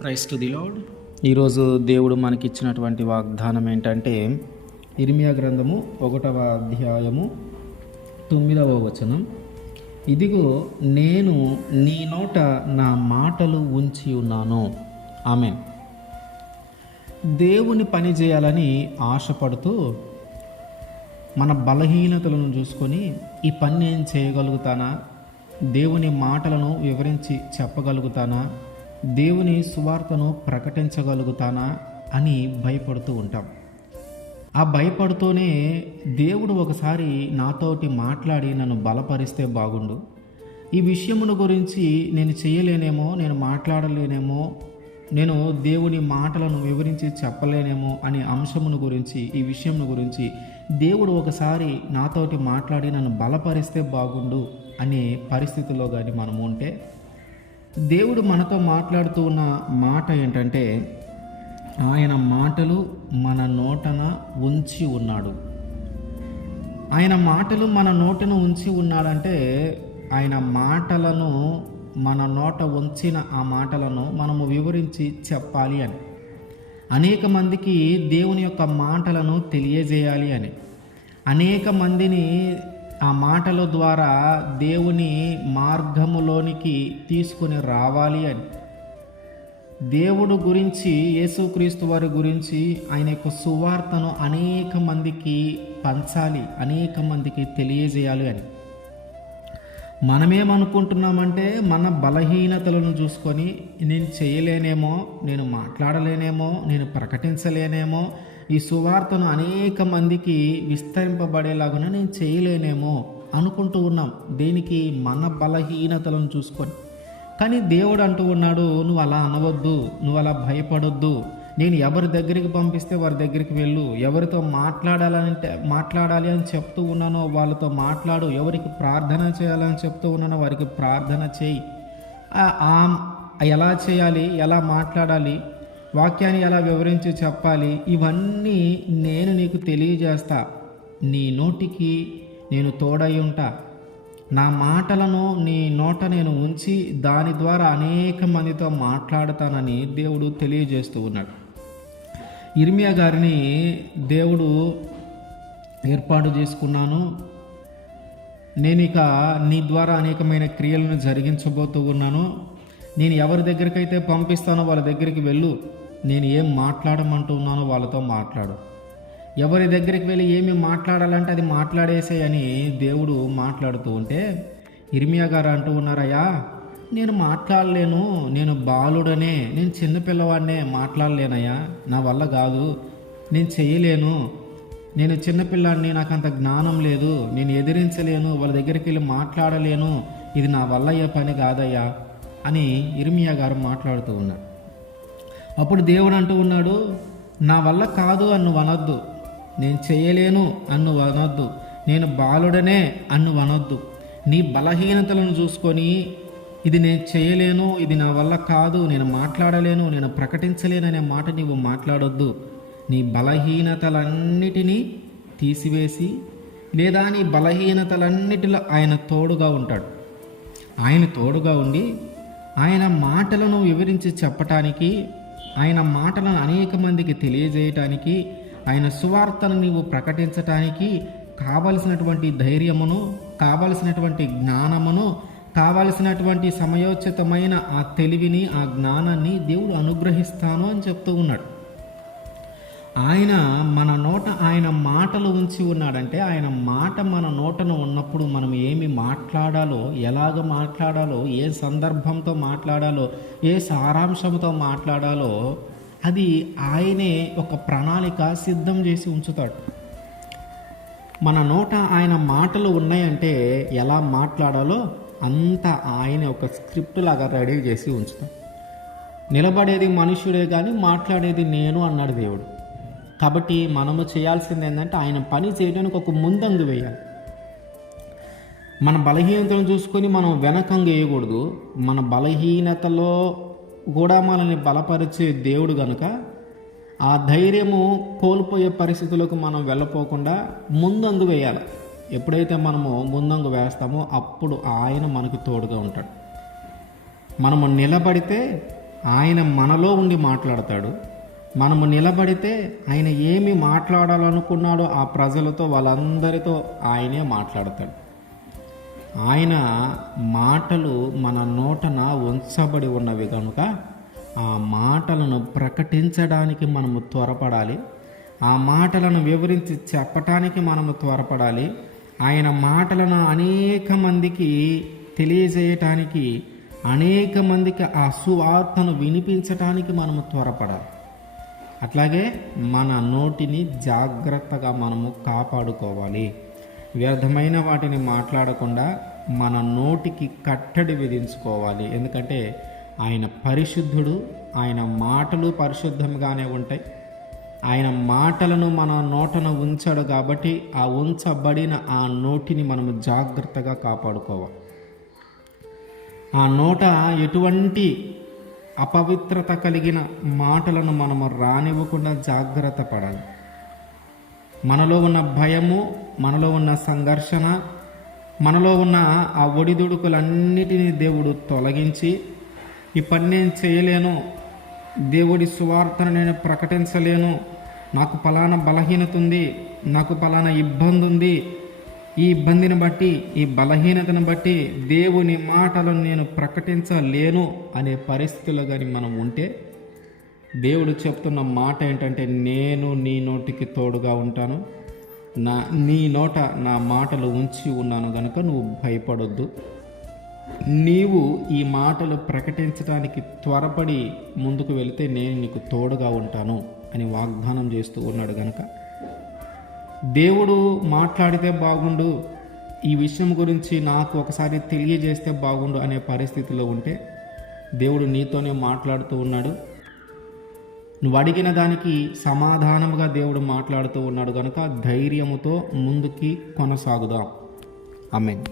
Price to the lord ఈరోజు దేవుడు మనకిచ్చినటువంటి వాగ్దానం ఏంటంటే ఇర్మియా గ్రంథము ఒకటవ అధ్యాయము తొమ్మిదవ వచనం. ఇదిగో నేను నీ నోట నా మాటలు ఉంచి ఉన్నాను. ఆమె దేవుని పని చేయాలని ఆశపడుతూ మన బలహీనతలను చూసుకొని ఈ పని నేను చేయగలుగుతానా? దేవుని మాటలను వివరించి చెప్పగలుగుతానా? దేవుని సువార్తను ప్రకటించగలుగుతానా అని భయపడుతూ ఉంటాం. ఆ భయపడుతూనే దేవుడు ఒకసారి నాతోటి మాట్లాడి నన్ను బలపరిస్తే బాగుండు. ఈ విషయమును గురించి నేను చేయలేనేమో నేను మాట్లాడలేనేమో నేను దేవుని మాటలను వివరించి చెప్పలేనేమో అనే అంశమును గురించి ఈ విషయమును గురించి దేవుడు ఒకసారి నాతోటి మాట్లాడి నన్ను బలపరిస్తే బాగుండు అనే పరిస్థితిలో కానీ మనము ఉంటే దేవుడు మనతో మాట్లాడుతూ ఉన్న మాట ఏంటంటే ఆయన మాటలు మన నోటన ఉంచి ఉన్నాడు. ఆయన మాటలు మన నోటను ఉంచి ఉన్నాడంటే ఆయన మాటలను మన నోట ఉంచిన ఆ మాటలను మనము వివరించి చెప్పాలి అని. అనేక మందికి దేవుని యొక్క మాటలను తెలియజేయాలి అని. అనేక మందిని ఆ మాటల ద్వారా దేవుని మార్గములోనికి తీసుకొని రావాలి అని. దేవుడు గురించి యేసుక్రీస్తు వారి గురించి ఆయన యొక్క సువార్తను అనేక మందికి పంచాలి అనేక మందికి తెలియజేయాలి అని. మనమేమనుకుంటున్నామంటే మన బలహీనతలను చూసుకొని నేను చేయలేనేమో నేను మాట్లాడలేనేమో నేను ప్రకటించలేనేమో ఈ సువార్తను అనేక మందికి విస్తరింపబడేలాగా నేను చేయలేనేమో అనుకుంటూ ఉన్నాం. దేనికి? మన బలహీనతలను చూసుకొని. కానీ దేవుడు అంటూ ఉన్నాడు నువ్వు అలా అనవద్దు నువ్వు అలా భయపడొద్దు. నేను ఎవరి దగ్గరికి పంపిస్తే వారి దగ్గరికి వెళ్ళు. ఎవరితో మాట్లాడాలంటే మాట్లాడాలి అని చెప్తూ ఉన్నానో వాళ్ళతో మాట్లాడు. ఎవరికి ప్రార్థన చేయాలని చెప్తూ ఉన్నానో వారికి ప్రార్థన చేయి. ఎలా చేయాలి? ఎలా మాట్లాడాలి? వాక్యాన్ని ఎలా వివరించి చెప్పాలి? ఇవన్నీ నేను నీకు తెలియజేస్తా. నీ నోటికి నేను తోడై ఉంటా. నా మాటలను నీ నోట నేను ఉంచి దాని ద్వారా అనేక మందితో మాట్లాడతానని దేవుడు తెలియజేస్తూ ఉన్నాడు. ఇర్మియా గారిని దేవుడు ఏర్పాటు చేసుకున్నాను. నేను ఇక నీ ద్వారా అనేకమైన క్రియలను జరిగించబోతూ ఉన్నాను. నేను ఎవరి దగ్గరికైతే పంపిస్తానో వాళ్ళ దగ్గరికి వెళ్ళు. నేను ఏం మాట్లాడమంటున్నానో వాళ్ళతో మాట్లాడు. ఎవరి దగ్గరికి వెళ్ళి ఏమి మాట్లాడాలంటే అది మాట్లాడేసేయని దేవుడు మాట్లాడుతూ ఉంటే ఇర్మియా గారు అంటూ ఉన్నారయ్యా నేను మాట్లాడలేను నేను బాలుడనే నేను చిన్నపిల్లవాడినే మాట్లాడలేనయ్యా. నా వల్ల కాదు నేను చేయలేను. నేను చిన్నపిల్లాడిని నాకు అంత జ్ఞానం లేదు. నేను ఎదిరించలేను వాళ్ళ దగ్గరికి వెళ్ళి మాట్లాడలేను. ఇది నా వల్ల అయ్యే పని కాదయ్యా. అని ఇర్మియా గారు మాట్లాడుతూ ఉన్నాడు అప్పుడు దేవుడు అంటూ ఉన్నాడు నా వల్ల కాదు అన్ను వనొద్దు. నేను చేయలేను అన్ను వనొద్దు. నేను బాలుడనే అన్ను వనొద్దు. నీ బలహీనతలను చూసుకొని ఇది నేను చేయలేను ఇది నా వల్ల కాదు నేను మాట్లాడలేను నేను ప్రకటించలేను అనే మాట నీవు మాట్లాడొద్దు. నీ బలహీనతలన్నిటినీ తీసివేసి లేదా నీ బలహీనతలన్నిటిలో ఆయన తోడుగా ఉంటాడు. ఆయన తోడుగా ఉండి ఆయన మాటలను వివరించి చెప్పటానికి ఆయన మాటలను అనేక మందికి తెలియజేయటానికి ఆయన సువార్తను నీవు ప్రకటించటానికి కావలసినటువంటి ధైర్యమును కావలసినటువంటి జ్ఞానమును కావలసినటువంటి సమయోచితమైన ఆ తెలివిని ఆ జ్ఞానాన్ని దేవుడు అనుగ్రహిస్తాను అని చెప్తూ ఉన్నాడు. ఆయన మన నోట ఆయన మాటలు ఉంచి ఉన్నాడంటే ఆయన మాట మన నోటను ఉన్నప్పుడు మనం ఏమి మాట్లాడాలో ఎలాగ మాట్లాడాలో ఏ సందర్భంతో మాట్లాడాలో ఏ సారాంశంతో మాట్లాడాలో అది ఆయనే ఒక ప్రణాళిక సిద్ధం చేసి ఉంచుతాడు. మన నోట ఆయన మాటలు ఉన్నాయంటే ఎలా మాట్లాడాలో అంత ఆయన ఒక స్క్రిప్ట్ లాగా రెడీ చేసి ఉంచుతాం నిలబడేది మనుషుడే కానీ మాట్లాడేది నేను అన్నాడు దేవుడు. కాబట్టి మనము చేయాల్సింది ఏంటంటే ఆయన పని చేయడానికి ఒక ముందంగు వేయాలి. మన బలహీనతను చూసుకొని మనం వెనకంగా వేయకూడదు. మన బలహీనతలో కూడా మనల్ని బలపరిచే దేవుడు కనుక ఆ ధైర్యము కోల్పోయే పరిస్థితులకు మనం వెళ్ళపోకుండా ముందంగు వేయాలి. ఎప్పుడైతే మనము ముందంగు వేస్తామో అప్పుడు ఆయన మనకు తోడుగా ఉంటాడు. మనము నిలబడితే ఆయన మనలో ఉండి మాట్లాడతాడు. మనము నిలబడితే ఆయన ఏమి మాట్లాడాలనుకున్నాడో ఆ ప్రజలతో వాళ్ళందరితో ఆయనే మాట్లాడతాడు. ఆయన మాటలు మన నోటన ఉంచబడి ఉన్నవి కనుక ఆ మాటలను ప్రకటించడానికి మనము త్వరపడాలి. ఆ మాటలను వివరించి చెప్పటానికి మనము త్వరపడాలి. ఆయన మాటలను అనేక మందికి తెలియజేయటానికి అనేక మందికి ఆ సువార్తను వినిపించటానికి మనము త్వరపడాలి. అట్లాగే మన నోటిని జాగ్రత్తగా మనము కాపాడుకోవాలి. వ్యర్థమైన వాటిని మాట్లాడకుండా మన నోటికి కట్టడి విధించుకోవాలి. ఎందుకంటే ఆయన పరిశుద్ధుడు ఆయన మాటలు పరిశుద్ధంగానే ఉంటాయి. ఆయన మాటలను మన నోటన ఉంచాడు కాబట్టి ఆ ఉంచబడిన ఆ నోటిని మనము జాగ్రత్తగా కాపాడుకోవాలి. ఆ నోట ఎటువంటి అపవిత్రత కలిగిన మాటలను మనము రానివ్వకుండా జాగ్రత్త పడాలి. మనలో ఉన్న భయము మనలో ఉన్న సంఘర్షణ మనలో ఉన్న ఆ ఒడిదుడుకులన్నిటినీ దేవుడు తొలగించి ఇప్పటి నేను చేయలేను దేవుడి సువార్తను నేను ప్రకటించలేను నాకు పలానా బలహీనత ఉంది నాకు పలానా ఇబ్బంది ఉంది ఈ ఇబ్బందిని బట్టి ఈ బలహీనతను బట్టి దేవుని మాటలను నేను ప్రకటించలేను అనే పరిస్థితిలో కానీ మనం ఉంటే దేవుడు చెప్తున్న మాట ఏంటంటే నేను నీ నోటికి తోడుగా ఉంటాను. నా నీ నోట నా మాటలు ఉంచి ఉన్నాను గనుక నువ్వు భయపడొద్దు. నీవు ఈ మాటలు ప్రకటించడానికి త్వరపడి ముందుకు వెళితే నేను నీకు తోడుగా ఉంటాను అని వాగ్దానం చేస్తూ ఉన్నాడు గనుక దేవుడు మాట్లాడితే బాగుండు. ఈ విషయం గురించి నాకు ఒకసారి తెలియజేస్తే బాగుండు అనే పరిస్థితిలో ఉంటే దేవుడు నీతోనే మాట్లాడుతూ ఉన్నాడు. నువ్వు అడిగిన దానికి సమాధానముగా దేవుడు మాట్లాడుతూ ఉన్నాడు. కనుక ధైర్యముతో ముందుకి కొనసాగుదాం. ఆమెన్.